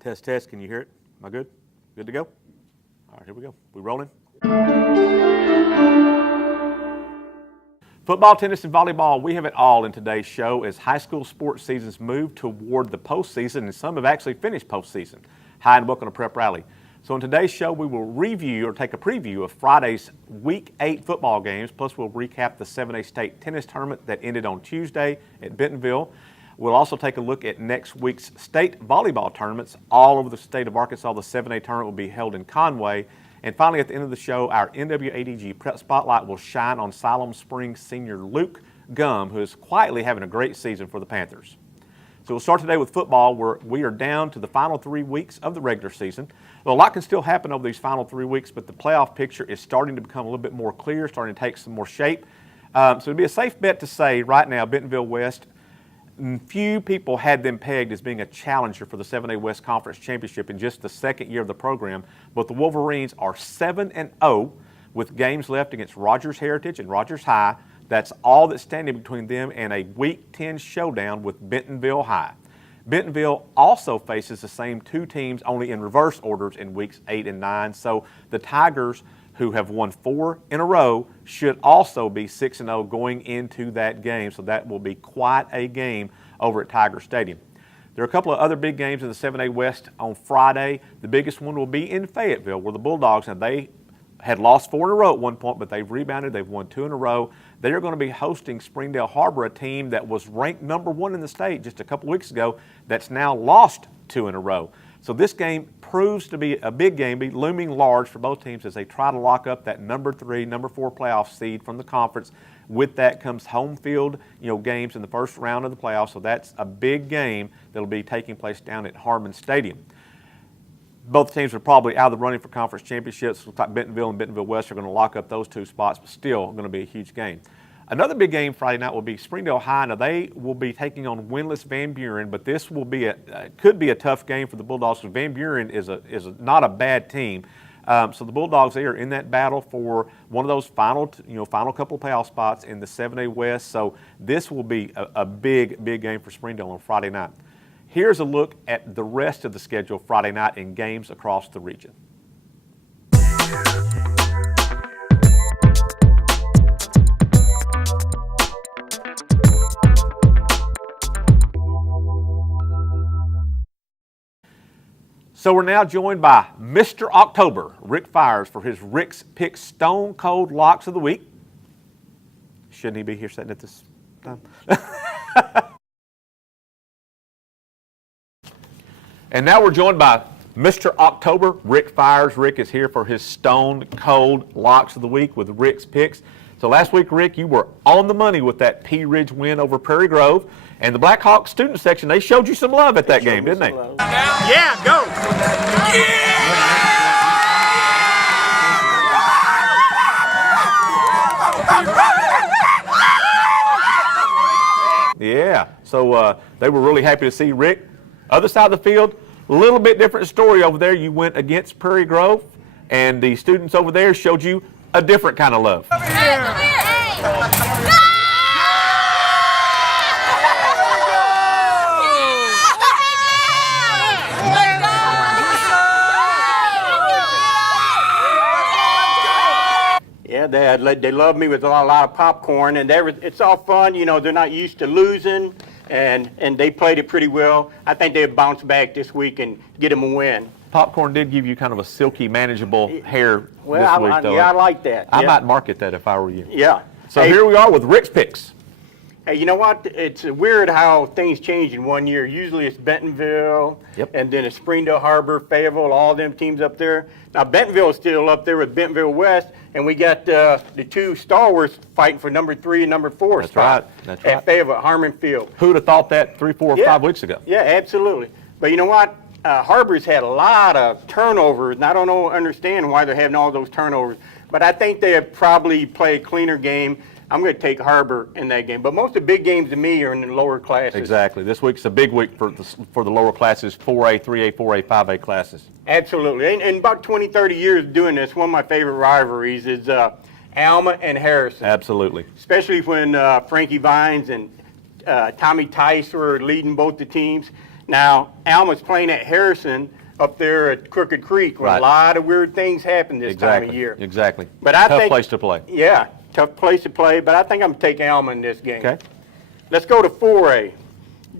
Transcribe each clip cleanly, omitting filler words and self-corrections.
Test, test. Can you hear it? Am I good? Good to go? All right, here we go. We rolling? Football, tennis, and volleyball, we have it all in today's show as high school sports seasons move toward the postseason, and some have actually finished postseason. Hi, and welcome to Prep Rally. So in today's show, we will review or take a preview of Friday's Week 8 football games, plus we'll recap the 7A state tennis tournament that ended on Tuesday at Bentonville. We'll also take a look at next week's state volleyball tournaments all over the state of Arkansas. The 7A tournament will be held in Conway. And finally, at the end of the show, our NWADG Prep Spotlight will shine on Siloam Springs senior Luke Gumm, who is quietly having a great season for the Panthers. So we'll start today with football, where we are down to the final 3 weeks of the regular season. Well, a lot can still happen over these final 3 weeks, but the playoff picture is starting to become a little bit more clear, starting to take some more shape. So it'd be a safe bet to say right now, Bentonville West, few people had them pegged as being a challenger for the 7A West Conference Championship in just the second year of the program. But the Wolverines are 7-0 with games left against Rogers Heritage and Rogers High. That's all that's standing between them and a Week 10 showdown with Bentonville High. Bentonville also faces the same two teams, only in reverse orders in Weeks 8 and 9. So the Tigers, who have won 4 in a row, should also be 6-0 going into that game. So that will be quite a game over at Tiger Stadium. There are a couple of other big games in the 7A West on Friday. The biggest one will be in Fayetteville, where the Bulldogs, and they had lost 4 in a row at one point, but they've rebounded. They've won 2 in a row. They are going to be hosting Springdale Harbor, a team that was ranked number 1 in the state just a couple weeks ago that's now lost 2 in a row. So this game proves to be a big game, be looming large for both teams as they try to lock up that number 3, number 4 playoff seed from the conference. With that comes home field, games in the first round of the playoffs. So that's a big game that'll be taking place down at Harmon Stadium. Both teams are probably out of the running for conference championships. Looks like Bentonville and Bentonville West are going to lock up those 2 spots, but still going to be a huge game. Another big game Friday night will be Springdale High. Now they will be taking on winless Van Buren, but this will be could be a tough game for the Bulldogs because Van Buren is not a bad team. So the Bulldogs, they are in that battle for one of those final couple of playoff spots in the 7A West. So this will be a big game for Springdale on Friday night. Here's a look at the rest of the schedule Friday night in games across the region. So we're now joined by Mr. October, Rick Fires, for his Rick's Pick Stone Cold Locks of the Week. Shouldn't he be here sitting at this time? And now we're joined by Mr. October, Rick Fires. Rick is here for his Stone Cold Locks of the Week with Rick's Picks. So last week, Rick, you were on the money with that Pea Ridge win over Prairie Grove. And the Black Hawk student section, they showed you some love at that game, didn't they? Yeah, go! Yeah, so they were really happy to see Rick. Other side of the field, a little bit different story over there. You went against Prairie Grove, and the students over there showed you a different kind of love. Come here! Yeah, they love me with a lot of popcorn, and it's all fun. They're not used to losing, and they played it pretty well. I think they'll bounce back this week and get them a win. Popcorn did give you kind of a silky, manageable hair this week, though. Yeah, I like that. I might market that if I were you. Yeah. So here we are with Rick's Picks. Hey, you know what? It's weird how things change in 1 year. Usually it's Bentonville, and then it's Springdale Harbor, Fayetteville, all them teams up there. Now Bentonville is still up there with Bentonville West, and we got the 2 stalwarts fighting for number 3 and number 4 spot at Fayetteville, Harmon Field. Who'd have thought that 3, 4, or 5 weeks ago? Yeah, absolutely. But you know what? Harbor's had a lot of turnovers, and I don't understand why they're having all those turnovers. But I think they have probably played a cleaner game. I'm going to take Harbor in that game. But most of the big games to me are in the lower classes. Exactly. This week's a big week for the lower classes, 4A, 3A, 4A, 5A classes. Absolutely. In about 20, 30 years doing this, one of my favorite rivalries is Alma and Harrison. Absolutely. Especially when Frankie Vines and Tommy Tice were leading both the teams. Now, Alma's playing at Harrison up there at Crooked Creek, where Right. a lot of weird things happen this time of year. Exactly. But I Tough think, place to play. Yeah, tough place to play, but I think I'm taking Alma in this game. Okay. Let's go to 4A.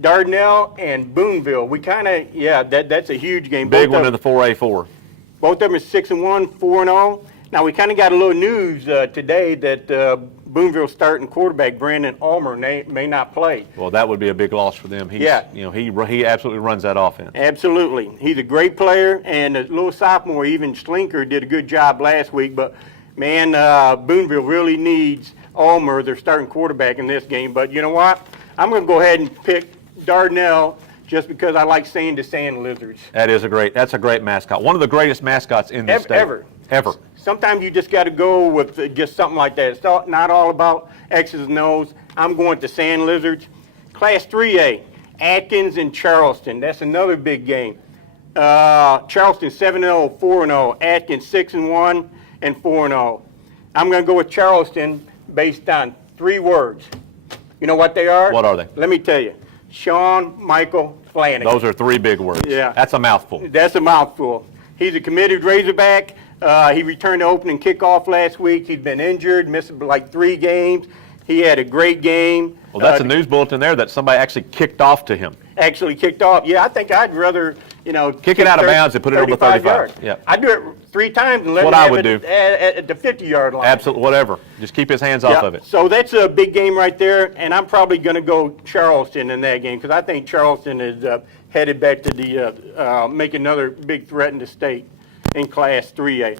Dardanelle and Boonville. We kind of, that's a huge game. Big Both one of in the 4A4. Both of them are 6-1, 4-0. Now, we kind of got a little news today that Boonville's starting quarterback, Brandon Ulmer, may not play. Well, that would be a big loss for them. He's, Yeah. You know, he absolutely runs that offense. Absolutely. He's a great player, and a little sophomore, even Schlinker, did a good job last week. But, man, Boonville really needs Ulmer, their starting quarterback, in this game. But you know what? I'm going to go ahead and pick Dardanelle just because I like saying the Sand Lizards. That's a great mascot. One of the greatest mascots in this state. Ever. Sometimes you just got to go with just something like that. It's not all about X's and O's. I'm going to Sand Lizards. Class 3A, Atkins and Charleston. That's another big game. Charleston 7-0, 4-0. Atkins 6-1 and 4-0. I'm going to go with Charleston based on 3 words. You know what they are? What are they? Let me tell you. Sean Michael Flanagan. Those are 3 big words. Yeah. That's a mouthful. That's a mouthful. He's a committed Razorback. He returned to opening kickoff last week. He'd been injured, missed like 3 games. He had a great game. Well, that's a news bulletin there that somebody actually kicked off to him. Actually kicked off. Yeah, I think I'd rather, kick it out of bounds and put it on the 35. yards. Yeah. I'd do it 3 times and let What him I have would it do. at the 50-yard line. Absolutely, whatever. Just keep his hands off of it. So that's a big game right there, and I'm probably going to go Charleston in that game because I think Charleston is headed back to make another big threat in the state in Class 3A.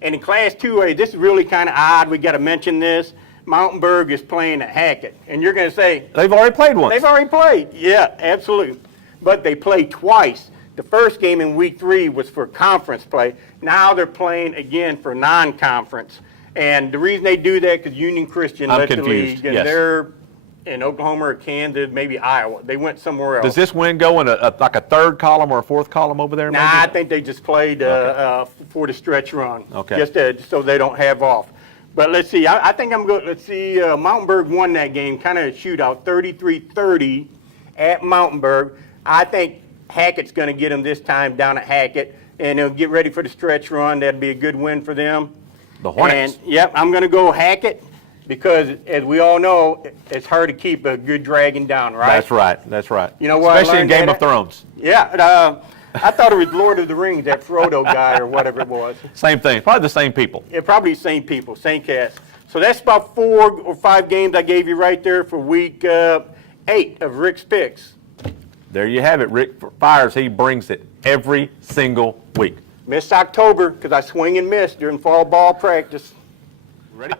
And in Class 2A, this is really kind of odd. We got to mention this. Mountainburg is playing at Hackett, and you're going to say They've already played once. they've already played. Yeah, absolutely. But they played twice. The first game in week 3 was for conference play. Now they're playing again for non-conference. And the reason they do that because Union Christian led the league, and yes. they're in Oklahoma or Kansas, maybe Iowa. They went somewhere else. Does this win go in like a 3rd column or a 4th column over there? Nah, maybe? I think they just played for the stretch run. Okay. Just so they don't have off. But let's see. I think I'm good. Let's see. Mountainburg won that game, kind of a shootout, 33-30 at Mountainburg. I think Hackett's going to get them this time down at Hackett, and they'll get ready for the stretch run. That'd be a good win for them. The Hornets. And, yep, I'm going to go Hackett because, as we all know, it's hard to keep a good dragon down, right? That's right. You know what I Especially in learned Game that- of Thrones. Yeah. I thought it was Lord of the Rings, that Frodo guy or whatever it was. Same thing. Probably the same people. Yeah, probably the same people, same cast. So that's about 4 or 5 games I gave you right there for week 8 of Rick's Picks. There you have it. Rick fires. He brings it every single week. Missed October because I swing and miss during fall ball practice. Ready?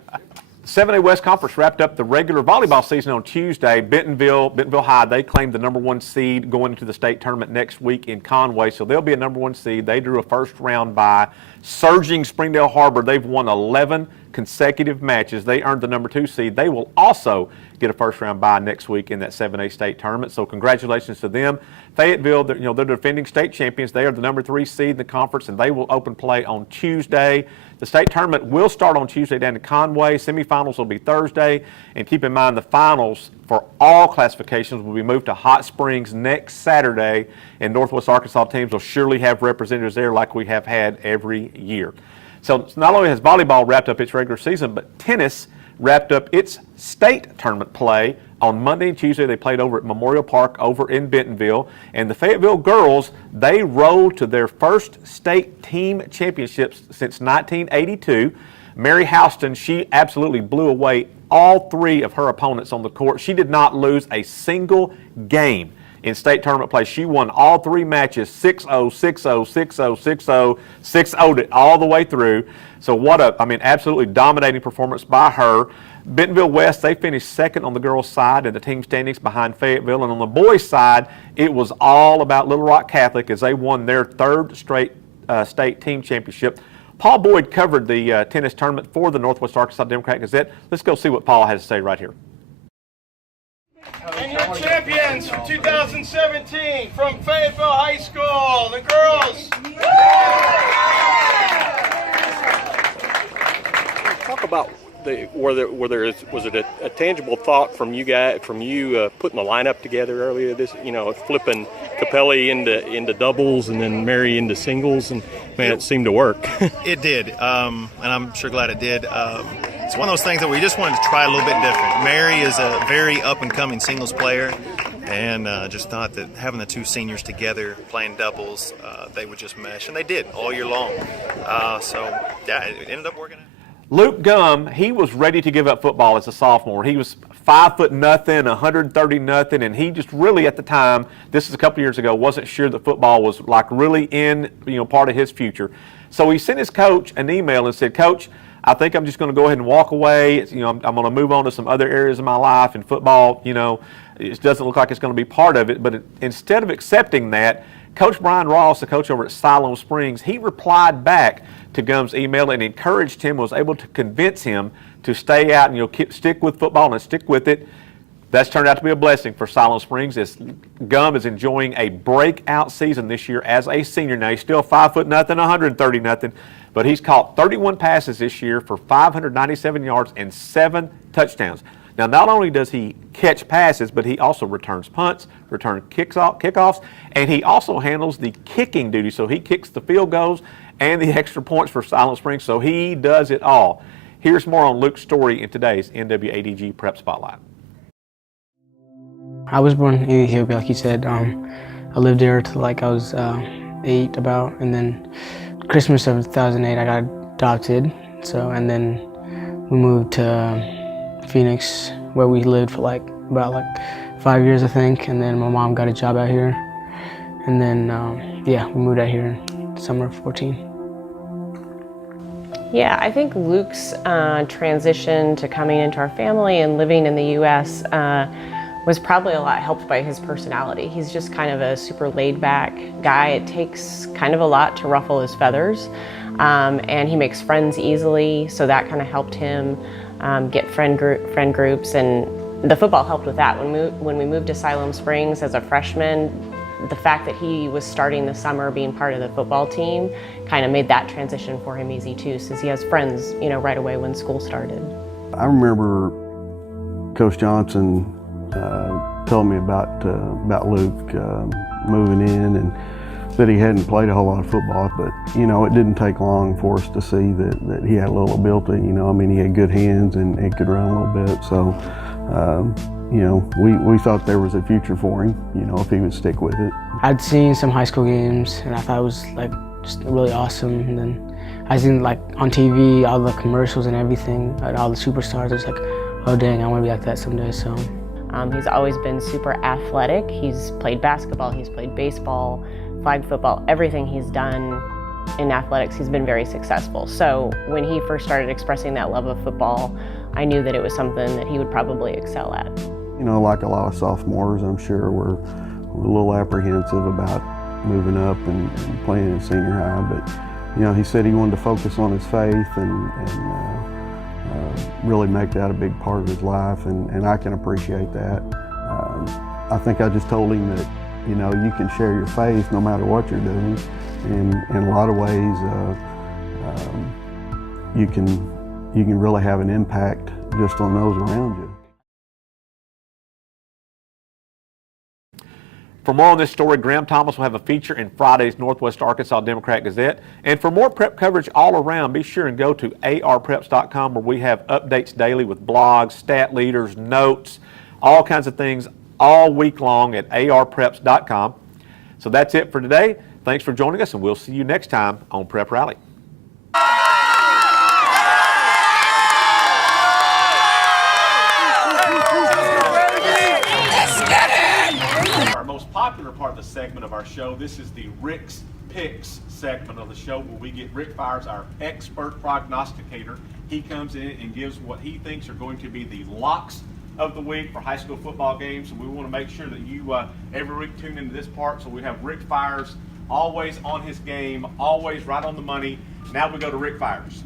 7A West Conference wrapped up the regular volleyball season on Tuesday. Bentonville High, they claimed the #1 seed going into the state tournament next week in Conway, so they'll be a #1 seed. They drew a first-round bye. Surging Springdale Harbor, they've won 11 consecutive matches. They earned the #2 seed. They will also get a first-round bye next week in that 7A state tournament, so congratulations to them. Fayetteville, they're defending state champions. They are the #3 seed in the conference, and they will open play on Tuesday. The state tournament will start on Tuesday down in Conway. Semifinals will be Thursday. And keep in mind, the finals for all classifications will be moved to Hot Springs next Saturday. And Northwest Arkansas teams will surely have representatives there like we have had every year. So not only has volleyball wrapped up its regular season, but tennis wrapped up its state tournament play. On Monday and Tuesday, they played over at Memorial Park over in Bentonville. And the Fayetteville girls, they rolled to their first state team championships since 1982. Mary Houston, she absolutely blew away all 3 of her opponents on the court. She did not lose a single game in state tournament play. She won all 3 matches, 6-0, 6-0, 6-0, 6-0, 6-0'd it all the way through. So absolutely dominating performance by her. Bentonville West, they finished second on the girls' side in the team standings behind Fayetteville. And on the boys' side, it was all about Little Rock Catholic as they won their 3rd straight state team championship. Paul Boyd covered the tennis tournament for the Northwest Arkansas Democrat-Gazette. Let's go see what Paul has to say right here. And your champions for 2017 from Fayetteville High School, the girls. Talk about was it a tangible thought from you putting the lineup together earlier this, flipping Capelli into doubles and then Mary into singles, and man, it seemed to work. It did, and I'm sure glad it did. It's one of those things that we just wanted to try a little bit different. Mary is a very up-and-coming singles player, and just thought that having the two seniors together playing doubles, they would just mesh, and they did all year long. So yeah, it ended up working out. Luke Gumm, he was ready to give up football as a sophomore. He was 5'0", 130, and he just really at the time, this is a couple years ago, wasn't sure that football was like really in, part of his future. So he sent his coach an email and said, "Coach, I think I'm just going to go ahead and walk away. I'm going to move on to some other areas of my life, and football, it doesn't look like it's going to be part of it." But instead of accepting that, Coach Brian Ross, the coach over at Siloam Springs, he replied back to Gumm's email and encouraged him, was able to convince him to stay out and stick with football and stick with it. That's turned out to be a blessing for Siloam Springs, as Gumm is enjoying a breakout season this year as a senior. Now he's still 5'0", 130, but he's caught 31 passes this year for 597 yards and 7 touchdowns. Now, not only does he catch passes, but he also returns punts, returns kickoffs, and he also handles the kicking duty. So he kicks the field goals and the extra points for Siloam Springs. So he does it all. Here's more on Luke's story in today's NWADG Prep Spotlight. I was born in Ethiopia, like you said. I lived there till I was 8 about, and then Christmas of 2008 I got adopted. And then we moved to Phoenix, where we lived for about 5 years, I think. And then my mom got a job out here, and then we moved out here in summer of 14. Yeah, I think Luke's transition to coming into our family and living in the U.S. Was probably a lot helped by his personality. He's just kind of a super laid-back guy. It takes kind of a lot to ruffle his feathers, and he makes friends easily, so that kind of helped him get friend groups, and the football helped with that. When we moved to Siloam Springs as a freshman, the fact that he was starting the summer being part of the football team kind of made that transition for him easy too, since he has friends, right away when school started. I remember Coach Johnson told me about Luke moving in, and that he hadn't played a whole lot of football, but it didn't take long for us to see that he had a little ability. He had good hands and he could run a little bit. So we thought there was a future for him, if he would stick with it. I'd seen some high school games, and I thought it was just really awesome. And then I seen on TV all the commercials and everything, all the superstars. It's oh dang, I want to be like that someday. So. He's always been super athletic. He's played basketball, he's played baseball, flag football, everything he's done in athletics, he's been very successful. So when he first started expressing that love of football, I knew that it was something that he would probably excel at. Like a lot of sophomores, I'm sure we're a little apprehensive about moving up and playing in senior high, but he said he wanted to focus on his faith and really make that a big part of his life, and I can appreciate that. I think I just told him that you can share your faith no matter what you're doing, and in a lot of ways you can really have an impact just on those around you. For more on this story, Graham Thomas will have a feature in Friday's Northwest Arkansas Democrat-Gazette. And for more prep coverage all around, be sure and go to arpreps.com, where we have updates daily with blogs, stat leaders, notes, all kinds of things all week long at arpreps.com. So that's it for today. Thanks for joining us, and we'll see you next time on Prep Rally. Our most popular part of the segment of our show, this is the Rick's Picks segment of the show, where we get Rick Fires, our expert prognosticator. He comes in and gives what he thinks are going to be the locks of the week for high school football games. And we want to make sure that you every week tune into this part. So we have Rick Fires always on his game, always right on the money. Now we go to Rick Fires.